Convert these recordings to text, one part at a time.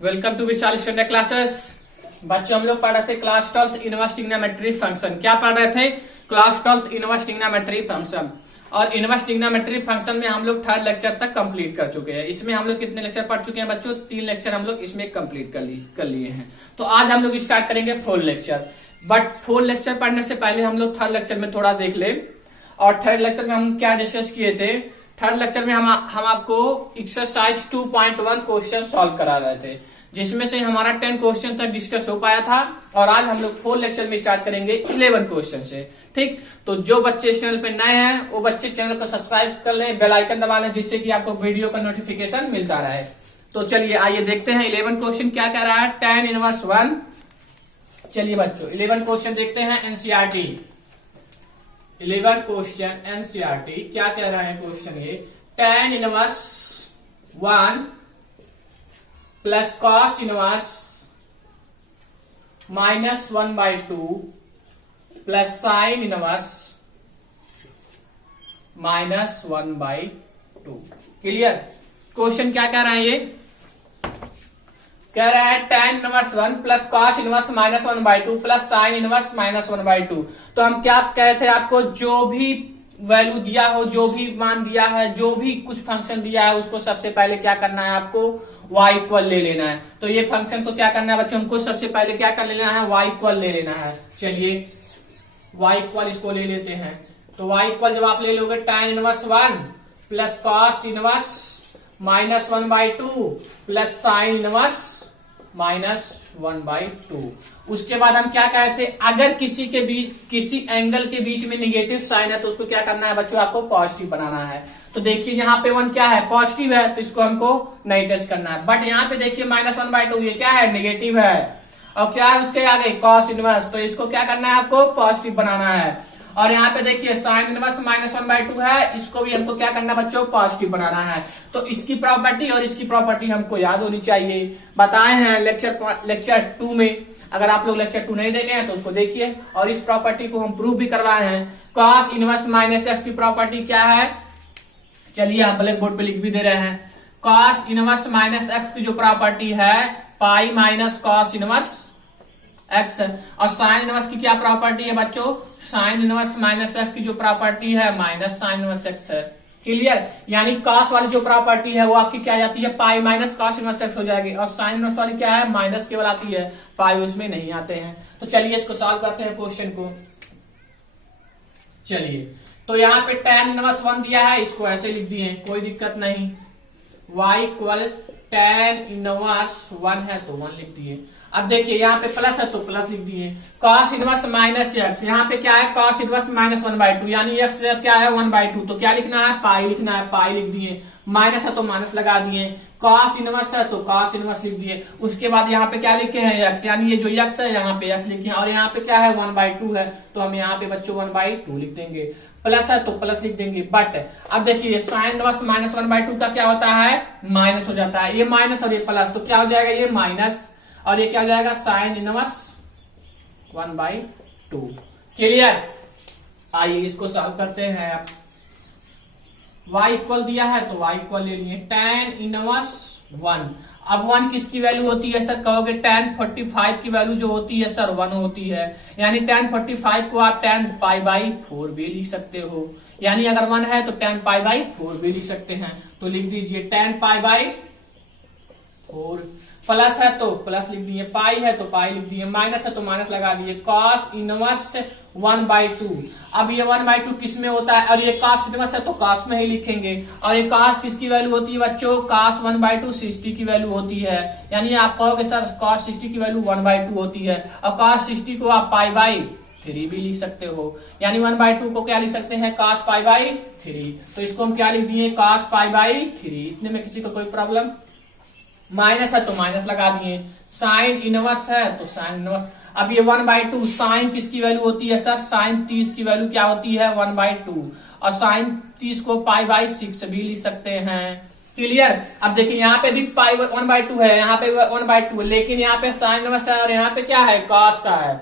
Welcome to Vishal standard classes. बच्चों हम लोग पढ़ रहे थे class 12th inverse trigonometry function. क्या पढ़ रहे थे? Class 12th inverse trigonometry function. और इनवर्स ट्रिग्नोमेट्री फंक्शन में हम लोग 3rd लेक्चर तक कंप्लीट कर चुके हैं। इसमें हम लोग कितने लेक्चर पढ़ चुके हैं बच्चों? 3 लेक्चर हम लोग इसमें कंप्लीट कर लिए हैं। तो आज हम लोग स्टार्ट करेंगे 4 लेक्चर। बट 4 लेक्चर पढ़ने से पहले हम लोग 3rd लेक्चर में थोड़ा देख ले। और 3rd लेक्चर में हम क्या डिस्कस किए थे? 3rd लेक्चर में हम आपको एक्सरसाइज 2.1 क्वेश्चन सॉल्व करा रहे थे, जिसमें से हमारा 10 क्वेश्चन तक डिस्कस हो पाया था। और आज हम लोग 4 लेक्चर में स्टार्ट करेंगे 11 क्वेश्चन से। ठीक, तो जो बच्चे इस चैनल पे नए हैं वो बच्चे चैनल को सब्सक्राइब कर लें, बेल आइकन दबा लें, जिससे कि आपको वीडियो का नोटिफिकेशन मिलता रहे। तो चलिए आइए देखते हैं 11 क्वेश्चन क्या कह रहा है। tan inverse 1। चलिए बच्चों 11 क्वेश्चन देखते हैं एनसीईआरटी। 11 क्वेश्चन एनसीईआरटी क्या कह रहा है क्वेश्चन ये? tan inverse 1 plus cos inverse -1/2 plus sine inverse -1/2। Clear? Question क्या कह रहा है? ये कह रहा है tan inverse 1 plus cos inverse -1/2 plus sine inverse -1/2। तो हम क्या कहते हैं आपको? जो भी वैल्यू दिया हो, जो भी मान दिया है, जो भी कुछ फंक्शन दिया है, उसको सबसे पहले क्या करना है? आपको y इक्वल ले लेना है। तो ये फंक्शन को क्या करना है बच्चों? हमको सबसे पहले क्या कर लेना है? y इक्वल ले लेना है। चलिए y इक्वल इसको ले लेते हैं। तो y इक्वल जब आप ले लोगे tan inverse 1 plus cos inverse -1/2 plus sine inverse -1/2। उसके बाद हम क्या कह रहे थे? अगर किसी के बीच, किसी एंगल के बीच में निगेटिव साइन है तो उसको क्या करना है बच्चों? आपको पॉजिटिव बनाना है। तो देखिए यहाँ पे 1 क्या है? पॉजिटिव है, तो इसको हमको नहीं टच करना है। बट यहाँ पे देखिए -1/2 ये क्या है? नेगेटिव है। और क्या है उसके आगे? कॉस इनवर्स, तो इसको क्या करना है? आपको पॉजिटिव बनाना है। और यहाँ पे देखिए साइन इनवर्स -1/2 है, इसको भी हमको क्या करना है बच्चों? पॉजिटिव बनाना है। तो इसकी प्रॉपर्टी और इसकी प्रॉपर्टी हमको याद होनी चाहिए। बताए हैं लेक्चर 2 में। अगर आप लोग लेक्चर 2 नहीं देखे हैं तो उसको देखिए। और इस प्रॉपर्टी को हम प्रूव भी करवाए हैं। कॉस इनवर्स -x की प्रॉपर्टी क्या है? चलिए आप ब्लैक बोर्ड पे लिख भी दे रहे हैं। कॉस इनवर्स -x की जो प्रॉपर्टी है pi minus cos inverse x है। और साइन इनवर्स की क्या प्रॉपर्टी है बच्चों? साइन इनवर्स -x की जो प्रॉपर्टी है माइनस साइन इनवर्स x है। क्लियर? यानी कॉस वाली जो प्रॉपर्टी है वो आपकी क्या जाती है? Pi minus cos inverse x हो जाएगी। और साइन इनवर्स वाली क्या है? माइनस केवल आती है, पाई उसमें नहीं आते हैं। तो चलिए इसको सॉल्व करते हैं क्वेश्चन को। चलिए तो यहाँ पे tan इनवर्स 1 दिया है, इसको ऐसे लिख दिए, कोई दिक्कत नहीं। y इक्वल tan इनवर्स 1 है तो 1 लिख दिए। अब देखिए यहाँ पे प्लस है तो प्लस लिख दिए। कॉस इनवर्स -x, यहाँ पे क्या है? कॉस इनवर्स -1/2, यानी x क्या है? 1/2। तो क्या लिखना है? पाई लिखना है, पाई लिख दिए। माइनस है तो माइनस लगा दिए। कॉस इनवर्स है तो कॉस इनवर्स लिख दिए। उसके बाद यहाँ पे क्या लिखे हैं? x, यानी ये जो x है यहाँ पे x लिखे। और यहाँ पे क्या है? 1/2 है, तो हम यहाँ पे बच्चों 1/2 लिख देंगे। प्लस है तो प्लस लिख देंगे। बट अब देखिए साइन इनवर्स -1/2 का क्या होता है? माइनस हो जाता है। ये माइनस और ये प्लस, तो क्या हो जाएगा? ये माइनस और ये क्या हो जाएगा? Sine inverse 1/2। क्लियर? आइए इसको सॉल्व करते हैं। y इक्वल दिया है तो y इक्वल ले लिए। tan इनवर्स 1, अब 1 किसकी वैल्यू होती है सर? कहोगे tan 45 की वैल्यू जो होती है सर 1 होती है। यानी tan 45 को आप tan π/4 भी लिख सकते हो। यानी अगर 1 है तो tan π/4 भी लिख सकते हैं। तो लिख दीजिए tan π/4। प्लस है तो प्लस लिख दिए, पाई है तो पाई लिख दिए, माइनस है तो माइनस लगा दिए। Cos inverse 1/2। अब ये 1/2 किस में होता है? और ये कॉस इनवर्स है तो कॉस में ही लिखेंगे। और ये कॉस किसकी वैल्यू होती है बच्चों? कॉस 1/2 60 की वैल्यू होती है। यानी आप कहोगे सर कॉस 60 की वैल्यू 1/2 होती है। और कॉस 60 को आप π/3 भी लिख सकते हो। यानी 1/2 को क्या लिख सकते हैं? कॉस π/3। तो इसको हम क्या लिख दिए? कॉस π/3। इतने में किसी को कोई प्रॉब्लम? माइनस है तो माइनस लगा दिए। साइन इनवर्स है तो साइन इनवर्स। अब ये 1/2 साइन किसकी वैल्यू होती है सर? साइन 30 की वैल्यू क्या होती है? 1/2। और साइन 30 को π/6 भी लिख सकते हैं। क्लियर? अब देखिए यहाँ पे भी पाई 1/2 है, यहाँ पे 1/2 है, लेकिन यहाँ पे साइन इनवर्स है और यहाँ पे क्या है? कॉस का है।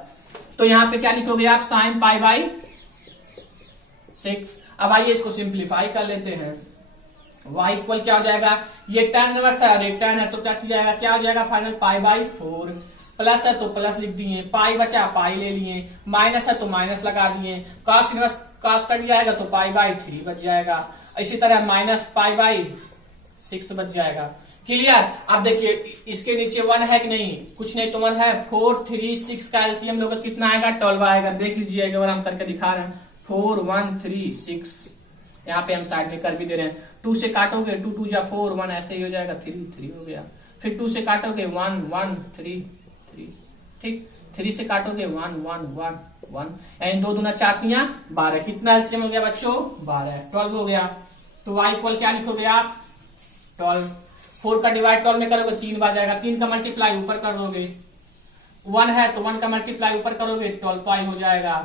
तो यहाँ पे क्या लिखोगे आप? साइन π/6। अब आइए इसको सिंप्लीफाई कर लेते हैं। y इक्वल क्या हो जाएगा, ये tan इनवर्स है और ये tan है, तो क्या किया जाएगा, क्या हो जाएगा फाइनल पाई बाई 4, प्लस है तो प्लस लिख दिए, पाई बचा पाई ले लिए, माइनस है तो माइनस लगा दिए, cos इनवर्स cos कट जाएगा तो पाई बाई 3 बच जाएगा, इसी तरह माइनस पाई बाई 6 बच जाएगा। क्लियर। अब देखिए इसके नीचे 1 है कि नहीं, कुछ नहीं तो 1 है, 4 3 6 का एलसीएम लोग कितना आएगा 12 आएगा। देख लीजिए एक बार हम करके दिखा रहे हैं, 4 1 3 6, यहाँ पे हम साइड में कर भी दे रहे हैं। 2 से काटोगे 2 2 जा 4, 1 ऐसे ही हो जाएगा, 3 3 हो गया। फिर 2 से काटोगे 1 1 3 3, ठीक। 3 से काटोगे 1 1 1 1, यानी 2 दूना 4 3 12, कितना एलसीएम हो गया बच्चों 12, 12 हो गया। तो y इक्वल क्या लिखोगे आप 12, 4 का डिवाइड 12 में करोगे 3 बार जाएगा, 3 का मल्टीप्लाई ऊपर कर दोगे, 1 है तो 1 का मल्टीप्लाई ऊपर करोगे 12 पाई हो जाएगा,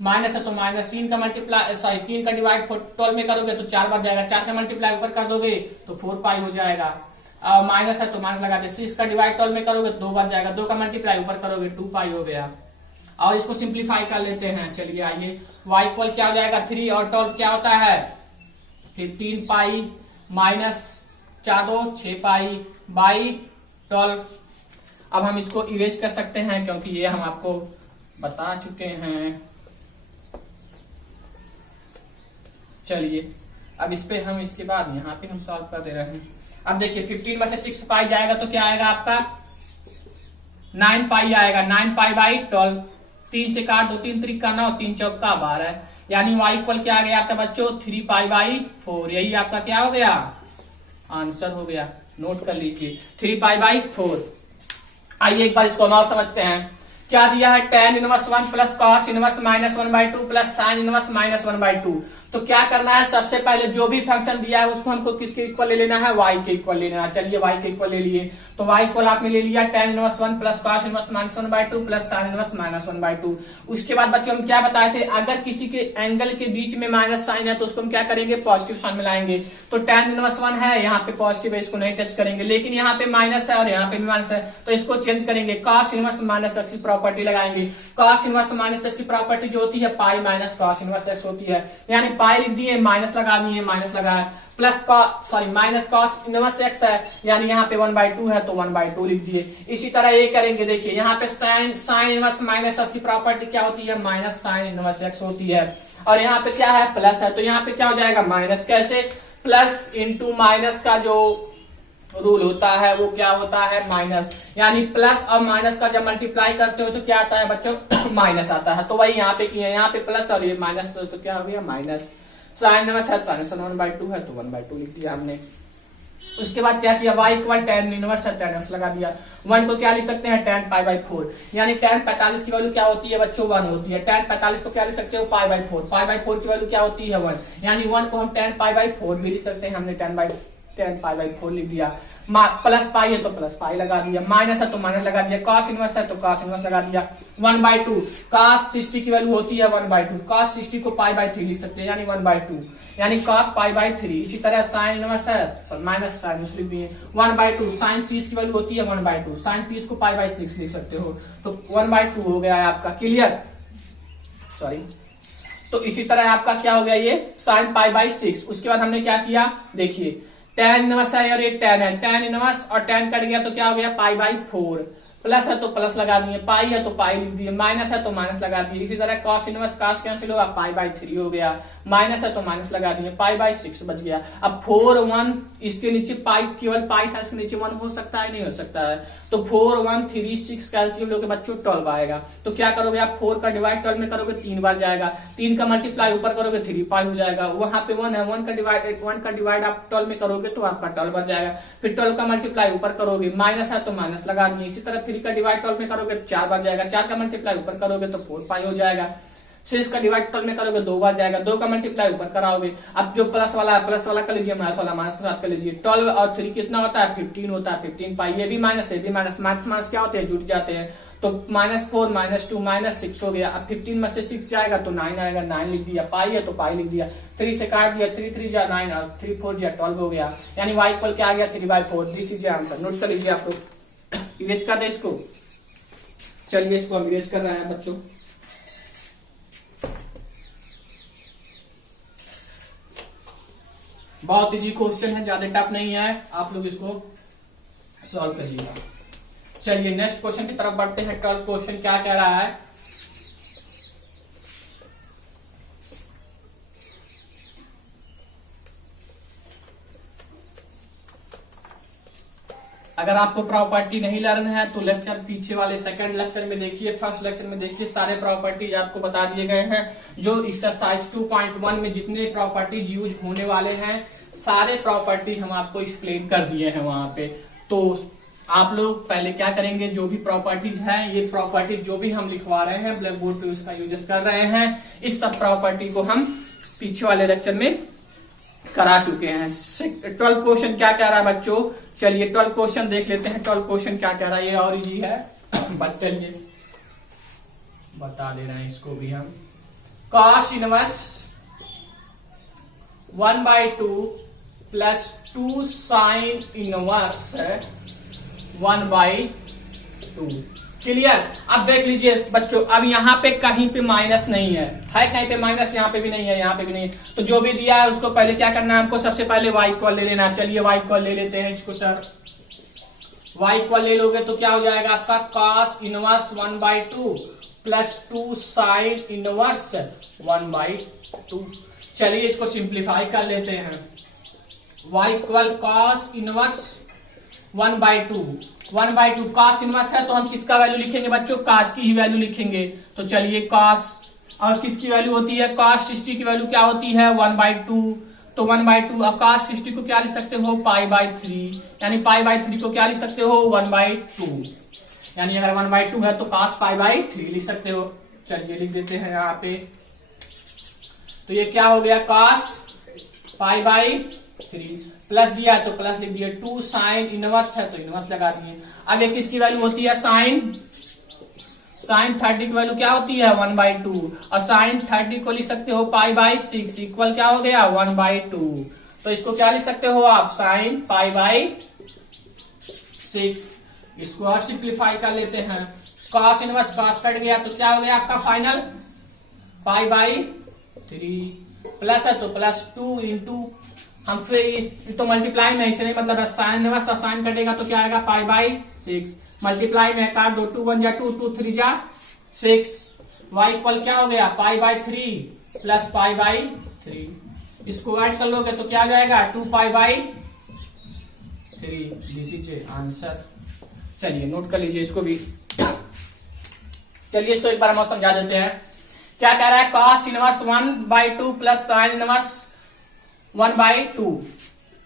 माइनस है तो माइनस, 3 का मल्टीप्लाई 3 का डिवाइड 12 में करोगे तो 4 बार जाएगा, 4 का मल्टीप्लाई ऊपर कर दोगे तो 4 पाई हो जाएगा, माइनस है तो माइनस लगा दे, 6 का डिवाइड 12 में करोगे 2 बार जाएगा, 2 का मल्टीप्लाई ऊपर करोगे 2 पाई हो गया। और इसको सिंप्लीफाई कर लेते हैं, चलिए आइए, y इक्वल क्या हो जाएगा 3 और 12 क्या होता है 15 पाई माइनस 4 2 6 पाई बाई 12। अब हम इसको इरेज कर सकते हैं क्योंकि ये हम आपको बता चुके हैं। चलिए अब इस पे हम इसके बाद यहाँ पे हम सॉल्व कर दे रहे हैं। अब देखिए 15 में से 6 पाई जाएगा तो क्या आएगा आपका 9 पाई आएगा, 9 पाई बाई 12, 3 से काट दो, 3 3 का 9, 3 चौक का 12, यानी y इक्वल क्या आ गया आपका बच्चों 3 पाई बाई 4, यही आपका क्या हो गया आंसर हो गया। नोट कर लीजिए 3 पाई बाई 4। आइए एक बार इसको हम और समझते हैं। क्या दिया है tan inverse 1 plus cos inverse minus 1/2 plus sin inverse minus 1/2। तो क्या करना है, सबसे पहले जो भी फंक्शन दिया है उसको हमको किसके इक्वल ले लेना है, y के इक्वल ले लेना है। चलिए y के इक्वल ले लिए, तो y इक्वल आपने ले लिया tan inverse 1 plus cos inverse minus 1/2 plus sin inverse minus 1/2। उसके बाद बच्चों हम क्या बताए थे, अगर किसी के एंगल के बीच में माइनस साइन है तो उसको हम क्या करेंगे पॉजिटिव साइन में लाएंगे। तो tan इनवर्स 1 है, यहाँ पे पॉजिटिव है, इसको नहीं टच करेंगे, लेकिन यहाँ पे माइनस है और यहाँ पे भी माइनस है तो इसको चेंज करेंगे, cos इनवर्स माइनस x की प्रॉपर्टी लगाएंगे। cos इनवर्स माइनस x की प्रॉपर्टी जो होती है pi minus cos inverse x होती है, यानी पाई लिख दिए, माइनस लगा दिए, माइनस लगाया, plus minus cos inverse x है, यानी यहाँ पे 1/2 है तो 1/2 लिख दिए। इसी तरह ये करेंगे, देखिए यहाँ पे साइन इनवर्स माइनस x की प्रॉपर्टी क्या होती है माइनस साइन इनवर्स x होती है, और यहाँ पे क्या है प्लस है, तो यहाँ पे क्या हो जाएगा माइनस, कैसे प्लस इंटू माइनस का जो रूल होता है वो क्या होता है माइनस, यानी प्लस और माइनस का जब मल्टीप्लाई करते हो तो क्या आता है बच्चों माइनस आता है। तो वही यहाँ पे किया, यहाँ पे प्लस और ये माइनस, तो क्या हो गया माइनस, साइन इनवर्स है साइन 1/2 है तो 1/2 लिख दिया हमने। उसके बाद क्या किया, y इक्वल tan इनवर्स है tan इनवर्स लगा दिया, 1 को क्या लिख सकते हैं tan पाई बाई 4, यानी tan 45 की वैल्यू क्या होती है बच्चों 1 होती है, tan 45 को क्या लिख सकते हो पाई बाई 4, पाई बाई 4 की वैल्यू क्या होती है 1, यानी 1 को हम tan पाई बाई 4 भी लिख सकते हैं, हमने tan पाई बाई 4 लिख दिया, प्लस पाई है तो प्लस पाई लगा दिया, माइनस है तो माइनस लगा दिया, cos इनवर्स है तो cos इनवर्स लगा दिया, 1/2, cos 60 की वैल्यू होती है 1/2, cos 60 को पाई बाई 3 लिख सकते हैं, यानी 1/2, यानी cos पाई बाई 3। इसी तरह sin इनवर्स है माइनस साइन लिख दिए 1/2, sin 30 की वैल्यू होती है 1/2, sin 30 को पाई बाई 6 लिख सकते हो, तो 1/2 हो गया है आपका, क्लियर, सॉरी। तो इसी तरह आपका क्या हो गया ये sin पाई बाई 6। उसके बाद हमने क्या किया, देखिए tan इनवर्स है और ये tan है, tan इनवर्स और tan कट गया तो क्या हो गया पाई बाई 4, प्लस है तो प्लस लगा दिए, पाई है तो पाई लिख दिए, माइनस है तो माइनस लगा दिए। इसी तरह cos इनवर्स cos कैंसिल होगा, पाई बाई 3 हो गया, माइनस है तो माइनस लगा दिए, पाई बाई 6 बच गया। अब 4 1 इसके नीचे पाई, केवल पाई था, इसके नीचे 1 हो सकता है नहीं हो सकता है, तो 4 1 3 6 कैल्सियम लोगे बच्चों 12 आएगा। तो क्या करोगे आप 4 का डिवाइड 12 में करोगे 3 बार जाएगा, 3 का मल्टीप्लाई ऊपर करोगे 3 पाई हो जाएगा, वहां पे 1 है, 1 का डिवाइड आप 12 में करोगे तो आपका 12 बच जाएगा, फिर 12 का मल्टीप्लाई ऊपर करोगे, माइनस है तो माइनस लगा दिए, इसी तरह 3 का डिवाइड 12 में करोगे 4 बार जाएगा, 4 का मल्टीप्लाई ऊपर करोगे तो 4 पाई हो जाएगा, 6 का डिवाइड 12 में करोगे 2 बार जाएगा, 2 का मल्टीप्लाई ऊपर कराओगे। अब जो प्लस वाला है प्लस वाला कर लीजिए, माइनस वाला माइनस के साथ कर लीजिए, 12 और 3 कितना होता है 15 होता है, 15 पाई, ये भी माइनस है, ये भी माइनस, माइनस माइनस क्या होते हैं जुट जाते हैं, तो -4 -2 -6 हो गया। अब 15 में से 6 जाएगा तो 9 आएगा, 9 लिख दिया, पाई है तो पाई लिख दिया, 3 से काट दिया, 3 3 जा 9 और 3 4 जा 12 हो गया, यानी y इक्वल क्या आ गया 3/4। दिस इज आंसर, नोट कर लीजिए आप लोग, इरेज कर दे इसको। चलिए इसको हम इरेज कर रहे हैं बच्चों। बहुत इजी क्वेश्चन है, ज्यादा टफ नहीं है, आप लोग इसको सॉल्व करिएगा। चलिए नेक्स्ट क्वेश्चन की तरफ बढ़ते हैं। 12 क्वेश्चन क्या कह रहा है, अगर आपको प्रॉपर्टी नहीं लर्न है तो लेक्चर पीछे वाले सेकंड लेक्चर में देखिए, फर्स्ट लेक्चर में देखिए, सारे प्रॉपर्टीज आपको बता दिए गए हैं। जो एक्सरसाइज 2.1 में जितने प्रॉपर्टीज यूज होने वाले हैं सारे प्रॉपर्टी हम आपको एक्सप्लेन कर दिए हैं वहां पे। तो आप लोग पहले क्या करेंगे, जो भी प्रॉपर्टीज हैं, ये प्रॉपर्टीज जो भी हम लिखवा रहे हैं ब्लैक बोर्ड पे उसका यूज कर रहे हैं, इस सब प्रॉपर्टी को हम पीछे वाले लेक्चर में करा चुके हैं। 12 क्वेश्चन क्या कह रहा है बच्चों, चलिए 12 क्वेश्चन देख लेते हैं। 12 क्वेश्चन क्या कह रहा है, ये और इजी है चलिए बता दे रहे हैं इसको भी हम। Cos inverse 1/2 plus 2 sine inverse 1/2। Clear. अब देख लीजिए बच्चों, अब यहाँ पे कहीं पे माइनस नहीं है कहीं पे माइनस, यहाँ पे भी नहीं है, यहाँ पे भी नहीं है। तो जो भी दिया है उसको पहले क्या करना है हमको, सबसे पहले y इक्वल ले लेना है। चलिए y इक्वल ले लेते हैं इसको सर। y इक्वल ले लोगे तो क्या हो जाएगा आपका, cos inverse 1/2 plus 2 sine inverse 1/2। चलिए इसको सिंप्लीफाई कर लेते हैं। y equal cos inverse 1/2 cos inverse है तो हम किसका वैल्यू लिखेंगे बच्चों, cos की ही वैल्यू लिखेंगे। तो चलिए cos, और किसकी वैल्यू होती है, cos 60 की वैल्यू क्या होती है 1/2, तो 1/2। अब cos 60 को क्या लिख सकते हो, π/3, यानी π/3 को क्या लिख सकते हो 1/2, यानी अगर 1/2 है तो cos π/3 लिख सकते हो। चलिए लिख देते हैं यहाँ पे, तो ये क्या हो गया cos π/3, प्लस दिया है तो प्लस लिख दिया, 2 साइन इनवर्स है तो इनवर्स लगा दिए। अब ये किसकी वैल्यू होती है, साइन 30 की वैल्यू क्या होती है 1/2, और साइन 30 को लिख सकते हो π/6 इक्वल क्या हो गया 1/2। तो इसको क्या लिख सकते हो आप, साइन π/6। इसको और सिंप्लीफाई कर लेते हैं। कॉस इनवर्स कॉस कट गया तो क्या हो गया आपका फाइनल π/3, प्लस है तो प्लस 2 इंटू, हमसे तो मल्टीप्लाई में ऐसे नहीं, मतलब साइन इनवर्स और साइन कटेगा तो क्या आएगा π/6, मल्टीप्लाई में काट दो, 2 1 जा 2, 2 3 जा 6। y इक्वल क्या हो गया π/3 प्लस π/3, इसको ऐड कर लोगे तो क्या आ जाएगा 2π/3। This is answer. चलिए नोट कर लीजिए इसको भी। चलिए इसको एक बार हम समझा देते हैं। क्या कह रहा है, cos inverse 1/2 plus sine inverse 1/2,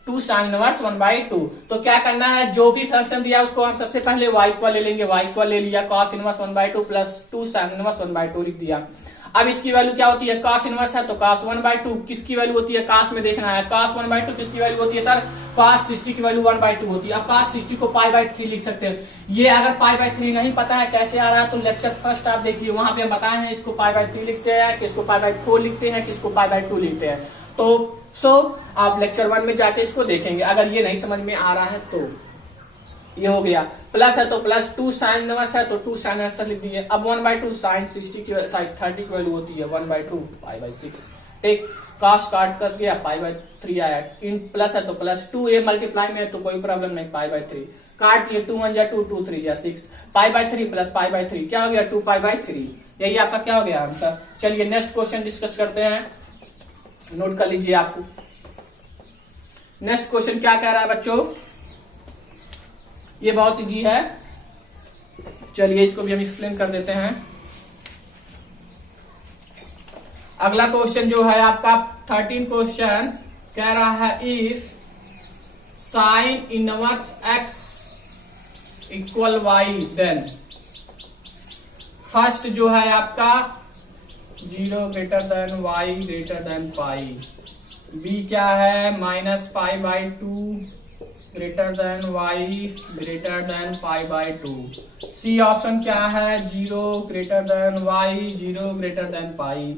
2 sine inverse 1/2। तो क्या करना है, जो भी फंक्शन दिया उसको हम सबसे पहले y इक्वल ले लेंगे। y इक्वल ले लिया, cos inverse 1/2 plus 2 sine inverse 1/2 लिख दिया। अब इसकी वैल्यू क्या होती है, cos इनवर्स है तो cos 1/2, किसकी वैल्यू होती है, cos में देखना है, cos 1/2 किसकी वैल्यू होती है सर, cos 60 की वैल्यू 1/2 होती है। अब cos 60 को π/3 लिख सकते हैं। ये अगर π/3 नहीं पता है कैसे आ रहा है तो लेक्चर फर्स्ट आप देखिए, वहां पे हम बताए हैं इसको π/3 लिखते हैं, किसको π/4 लिखते हैं, किसको π/2 लिखते हैं। तो आप लेक्चर 1 में जाके इसको देखेंगे। अगर ये नहीं समझ में आ रहा है तो ये हो गया, प्लस है तो प्लस 2 साइन इनवर्स है तो 2 साइन इनवर्स लिख दिए। अब 1/2 साइन 60 की साइन 30 की वैल्यू होती है 1/2 π/6। ठीक, cos काट कर गया π/3 आया, इन प्लस है तो प्लस 2, ये मल्टीप्लाई में है तो कोई प्रॉब्लम नहीं, π/3 काट दिए, 2 1 जा 2, 2 3 जा 6, π/3 प्लस π/3 क्या हो गया 2π/3। यही आपका क्या हो गया आंसर। चलिए नेक्स्ट क्वेश्चन डिस्कस करते हैं, नोट कर लीजिए आपको। नेक्स्ट क्वेश्चन क्या कह रहा है बच्चों, ये बहुत इजी है। चलिए इसको भी हम एक्सप्लेन कर देते हैं। अगला क्वेश्चन जो है आपका 13 क्वेश्चन कह रहा है, if sine inverse x equal y then first जो है आपका 0 greater than y greater than pi, b क्या है -π/2 greater than y greater than π/2, C option क्या है 0 greater than y 0 greater than pi,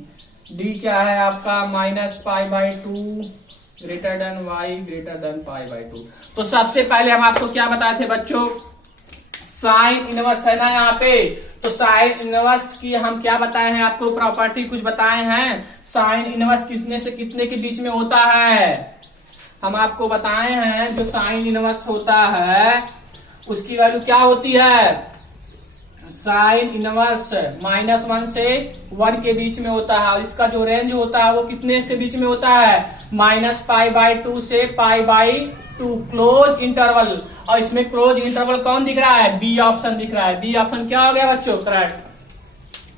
D क्या है आपका -π/2 greater than y greater than π/2। तो सबसे पहले हम आपको क्या बताए थे बच्चों, साइन इनवर्स है ना यहाँ पे, तो साइन इनवर्स की हम क्या बताए हैं आपको, प्रॉपर्टी कुछ बताए हैं। साइन इनवर्स कितने से कितने के बीच में होता है, हम आपको बताए हैं जो साइन इनवर्स होता है उसकी वैल्यू क्या होती है, साइन इनवर्स -1 से 1 के बीच में होता है, और इसका जो रेंज होता है वो कितने के बीच में होता है, -π/2 से π/2 क्लोज इंटरवल। और इसमें क्लोज इंटरवल कौन दिख रहा है, बी ऑप्शन दिख रहा है। बी ऑप्शन क्या हो गया बच्चों, करेक्ट,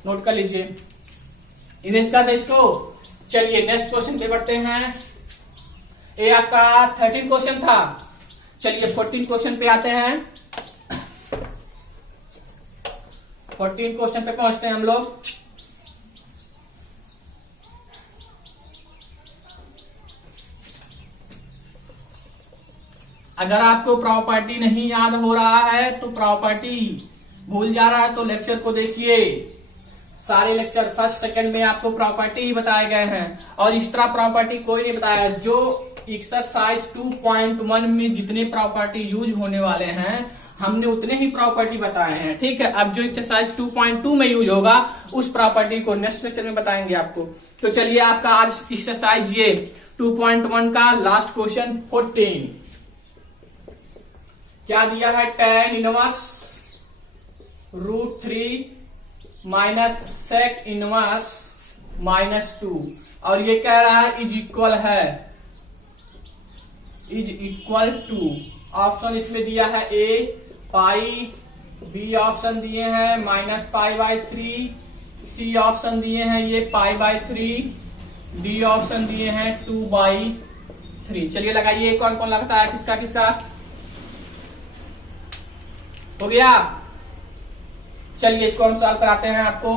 नोट कर लीजिए, इरेज कर दे इसको। चलिए नेक्स्ट क्वेश्चन पे बढ़ते हैं। ये आपका 13 क्वेश्चन था। चलिए 14 क्वेश्चन पे आते हैं। 14 क्वेश्चन पे पहुंचते हैं हम लोग। अगर आपको प्रॉपर्टी नहीं याद हो रहा है तो प्रॉपर्टी भूल जा रहा है तो लेक्चर को देखिए, सारे लेक्चर फर्स्ट सेकंड में आपको प्रॉपर्टी ही बताए गए हैं और एक्स्ट्रा प्रॉपर्टी कोई नहीं बताया। जो एक्सरसाइज 2.1 में जितने प्रॉपर्टी यूज होने वाले हैं हमने उतने ही प्रॉपर्टी बताए हैं, ठीक है। अब जो एक्सरसाइज 2.2 में यूज होगा उस प्रॉपर्टी को नेक्स्ट लेक्चर में बताएंगे आपको। तो चलिए आपका आज एक्सरसाइज ये 2.1 का लास्ट क्वेश्चन 14 क्या दिया है, tan inverse √3 minus sec inverse -2 और ये कह रहा है इज इक्वल टू ऑप्शन इसमें दिया है ए पाई, बी ऑप्शन दिए हैं -π/3, सी ऑप्शन दिए हैं ये π/3, डी ऑप्शन दिए हैं 2/3। चलिए लगाइए कौन कौन लगता है, किसका किसका हो गया। चलिए इसको हम सॉल्व कराते हैं आपको।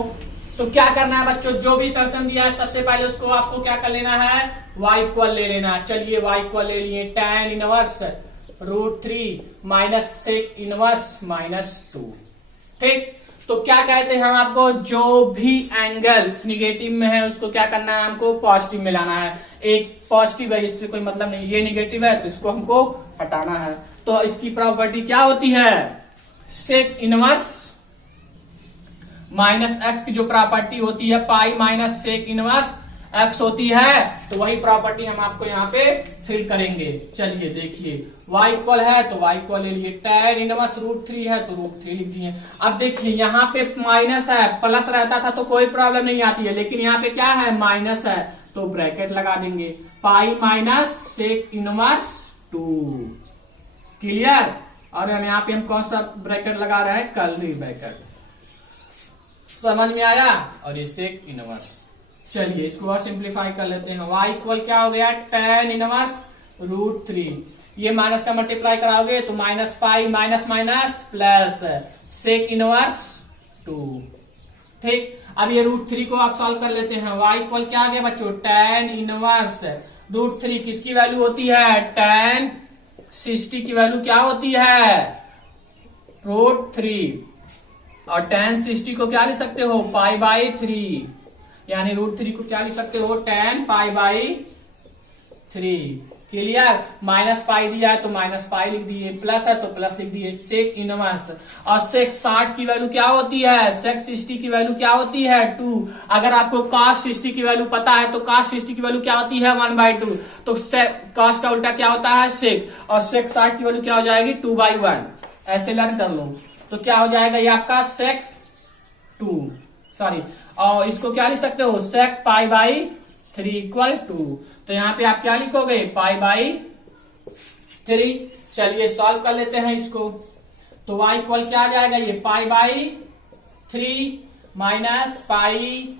तो क्या करना है बच्चों, जो भी फंक्शन दिया है सबसे पहले उसको आपको क्या कर लेना है, y इक्वल ले लेना है। चलिए y इक्वल ले लिए, tan inverse √3 minus sec inverse -2, ठीक। तो क्या कहते हैं हम आपको, जो भी एंगल्स निगेटिव में है उसको क्या करना है, हमको पॉजिटिव में लाना है। एक पॉजिटिव है इससे कोई मतलब नहीं, ये निगेटिव है तो इसको हमको हटाना है। तो इसकी प्रॉपर्टी क्या होती है, sec इनवर्स -x की जो प्रॉपर्टी होती है pi minus sec inverse x होती है, तो वही प्रॉपर्टी हम आपको यहाँ पे फिल करेंगे। चलिए देखिए y इक्वल है तो y इक्वल ले लिए, tan इनवर्स √3 है तो √3 लिख दिए। अब देखिए यहाँ पे माइनस है, प्लस रहता था तो कोई प्रॉब्लम नहीं आती है, लेकिन यहाँ पे क्या है माइनस है तो ब्रैकेट लगा देंगे, pi minus sec inverse 2, clear. और हम यहाँ पे हम कौन सा ब्रैकेट लगा रहे हैं, कर्ली ब्रैकेट, समझ में आया। और ये sec इनवर्स, चलिए इसको और सिंप्लीफाई कर लेते हैं। y इक्वल क्या हो गया, tan इनवर्स √3, ये माइनस का मल्टीप्लाई कराओगे तो -π minus minus plus sec inverse 2, ठीक। अब ये √3 को आप सॉल्व कर लेते हैं। y इक्वल क्या आ गया बच्चों, tan इनवर्स √3 किसकी वैल्यू होती है, tan 60 की वैल्यू क्या होती है, √3, और tan 60 को क्या लिख सकते हो, π/3, यानी √3 को क्या लिख सकते हो, tan π/3, क्लियर। -π दिया है तो -π लिख दिए, प्लस है तो प्लस लिख दिए, sec इनवर्स। और sec 60 की वैल्यू क्या होती है, sec 60 की वैल्यू क्या होती है 2। अगर आपको cos 60 की वैल्यू पता है तो cos 60 की वैल्यू क्या होती है 1/2, तो cos का उल्टा क्या होता है sec, और sec 60 की वैल्यू क्या हो जाएगी 2/1, ऐसे लर्न कर लो। तो क्या हो जाएगा ये आपका sec 2, सॉरी, और इसको क्या लिख सकते हो, sec π/3 इक्वल टू, तो यहाँ पे आप क्या लिखोगे, π/3। चलिए सॉल्व कर लेते हैं इसको। तो y इक्वल क्या आ जाएगा, ये π/3 minus pi,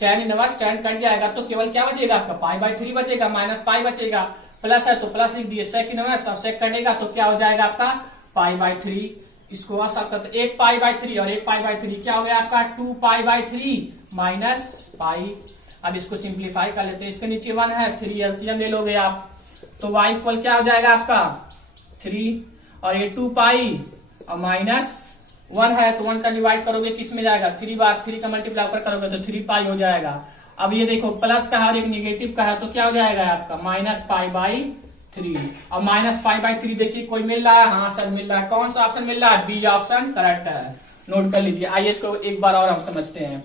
tan inverse tan cut जाएगा तो केवल क्या बचेगा आपका, π/3 बचेगा, -π बचेगा, प्लस है तो प्लस लिख दिए, sec इनवर्स और sec कटेगा तो क्या हो जाएगा आपका π/3। इसको और सॉल्व करते, एक π/3 और एक π/3 क्या हो गया आपका 2π/3 माइनस पाई। अब इसको सिंप्लीफाई कर लेते हैं, इसके नीचे 1 है, 3 एलसीएम ले लोगे आप, तो y इक्वल क्या हो जाएगा आपका 3, और ये 2 पाई और -1 है तो 1 का डिवाइड करोगे किस में जाएगा, 3 बार 3 का मल्टीप्लाई ऊपर करोगे तो 3 पाई हो जाएगा। अब ये देखो प्लस का और एक निगेटिव का है तो क्या हो जाएगा आपका -π/3, और -π/3 देखिए कोई मिल रहा है, हाँ सर मिल रहा है, कौन सा ऑप्शन मिल रहा है, बी ऑप्शन करेक्ट है, नोट कर लीजिए। आइए इसको एक बार और हम समझते हैं।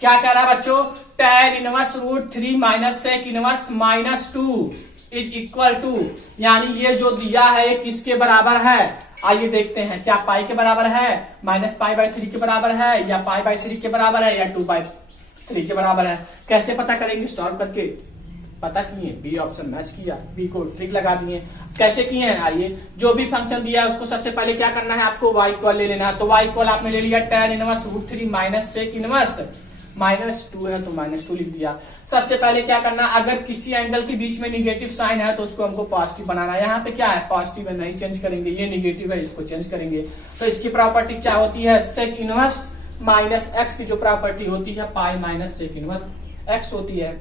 क्या कह रहा है बच्चों, tan inverse √3 minus sec inverse -2 is equal to, यानी ये जो दिया है किसके बराबर है, आइए देखते हैं क्या पाई के बराबर है, -π/3 के बराबर है, या π/3 के बराबर है, या 2π3 के बराबर है। कैसे पता करेंगे, सॉल्व करके पता किए, बी ऑप्शन मैच किया, बी को ट्रिक लगा दिए। कैसे किए हैं, आइए जो भी फंक्शन दिया है उसको सबसे पहले क्या करना है, आपको y इक्वल ले लेना है। तो y इक्वल आपने ले लिया tan inverse √3 minus sec inverse -2 है तो -2 लिख दिया। सबसे पहले क्या करना, अगर किसी एंगल के बीच में निगेटिव साइन है तो उसको हमको पॉजिटिव बनाना है। यहाँ पे क्या है, पॉजिटिव है, नहीं चेंज करेंगे, ये निगेटिव है, इसको चेंज करेंगे। तो इसकी प्रॉपर्टी क्या होती है, सेक इनवर्स माइनस एक्स की जो प्रॉपर्टी होती है pi minus sec inverse x होती है,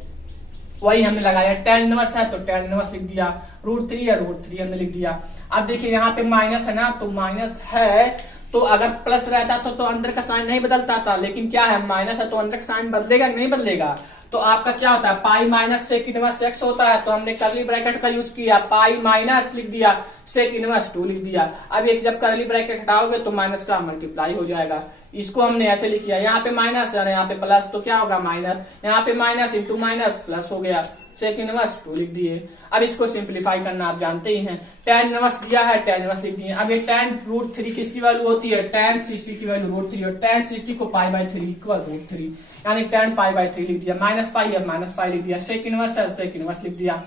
वही हमने लगाया। tan इनवर्स है तो tan इनवर्स लिख दिया, √3 है √3 हमने लिख दिया। अब देखिए यहाँ पे माइनस है ना, तो माइनस है तो अगर प्लस रहता तो अंदर का साइन नहीं बदलता था, लेकिन क्या है माइनस है तो अंदर का साइन बदलेगा नहीं बदलेगा। तो आपका क्या होता है, pi minus sec inverse x होता है, तो हमने कर्ली ब्रैकेट का यूज किया, पाई माइनस लिख दिया, सेक इनवर्स 2 लिख दिया। अब एक जब कर्ली ब्रैकेट हटाओगे तो माइनस का मल्टीप्लाई हो जाएगा, इसको हमने ऐसे लिख किया। यहाँ पे माइनस है, यहाँ पे प्लस, तो क्या होगा माइनस, यहाँ पे माइनस इंटू माइनस प्लस हो गया, सेक इनवर्स 2 लिख दिए। अब इसको सिंप्लीफाई करना आप जानते ही हैं, tan इनवर्स दिया है, tan इनवर्स लिख दिए। अब ये tan √3 किसकी वैल्यू होती है, tan 60 की वैल्यू √3, और tan 60 को π/3 इक्वल √3, यानी tan π/3 लिख दिया, माइनस पाई है माइनस पाई लिख दिया, सेक इनवर्स है सेक इनवर्स लिख दिया।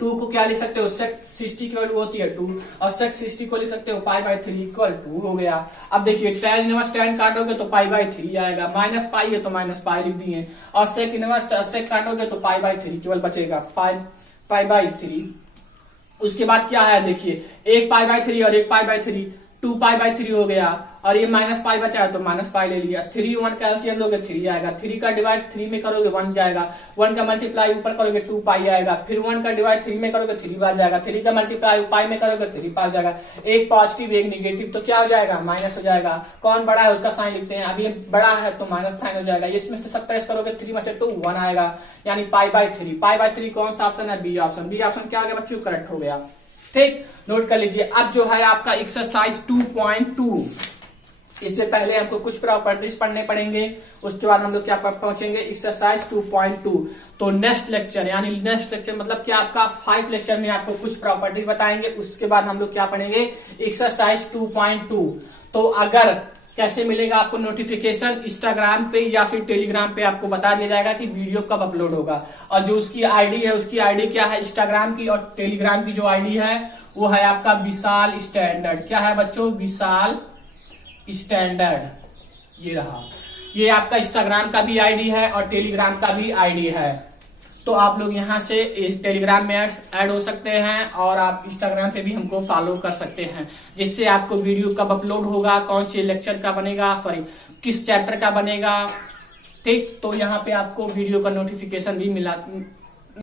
2 को क्या लिख सकते हो, sec 60 की वैल्यू होती है 2, और sec 60 को लिख सकते हो π/3 इक्वल 2 हो गया। अब देखिए tan इनवर्स tan काटोगे तो π/3 आएगा, माइनस पाई है तो माइनस पाई लिख दिए, और sec इनवर्स sec काटोगे तो π/3 केवल बचेगा, π/3। उसके बाद क्या है, देखिए एक π/3 और एक π/3, 2π/3 हो गया, और ये माइनस पाई बचा है तो माइनस पाई ले लिया। 3 1 कैल्सियम लोगे 3 आएगा, 3 का डिवाइड 3 में करोगे 1 जाएगा, 1 का मल्टीप्लाई ऊपर करोगे 2 पाई आएगा, फिर 1 का डिवाइड 3 में करोगे 3 बार जाएगा, 3 का मल्टीप्लाई पाई में करोगे 3 पाई जाएगा। एक पॉजिटिव एक निगेटिव तो क्या हो जाएगा, माइनस हो जाएगा। कौन बड़ा है उसका साइन लिखते हैं, अब ये बड़ा है तो माइनस साइन हो जाएगा, इसमें से सबट्रैक्ट करोगे 3 में से 2 1 आएगा, यानी π/3। π/3 कौन सा ऑप्शन है, बी ऑप्शन। बी ऑप्शन क्या हो गया बच्चों, करेक्ट हो गया। ठीक, नोट कर लीजिए। अब जो है आपका एक्सरसाइज 2.2, इससे पहले हमको कुछ प्रॉपर्टीज पढ़ने पड़ेंगे, उसके बाद हम लोग क्या पहुंचेंगे एक्सरसाइज 2.2। तो नेक्स्ट लेक्चर, यानी नेक्स्ट लेक्चर मतलब क्या आपका 5 लेक्चर में आपको कुछ प्रॉपर्टीज बताएंगे, उसके बाद हम लोग क्या पढ़ेंगे एक्सरसाइज 2.2। तो अगर कैसे मिलेगा आपको नोटिफिकेशन, इंस्टाग्राम पे या फिर टेलीग्राम पे आपको बता दिया जाएगा कि वीडियो कब अपलोड होगा, और जो उसकी आईडी है उसकी आईडी क्या है इंस्टाग्राम की, और टेलीग्राम की जो आईडी है वो है आपका विशाल स्टैंडर्ड। क्या है बच्चों, विशाल स्टैंडर्ड। ये रहा, ये आपका इंस्टाग्राम का भी आईडी है और टेलीग्राम का भी आईडी है। तो आप लोग यहाँ से इस टेलीग्राम में ऐड हो सकते हैं, और आप इंस्टाग्राम पे भी हमको फॉलो कर सकते हैं, जिससे आपको वीडियो कब अपलोड होगा, कौन से लेक्चर का बनेगा, सॉरी किस चैप्टर का बनेगा, ठीक, तो यहाँ पे आपको वीडियो का नोटिफिकेशन भी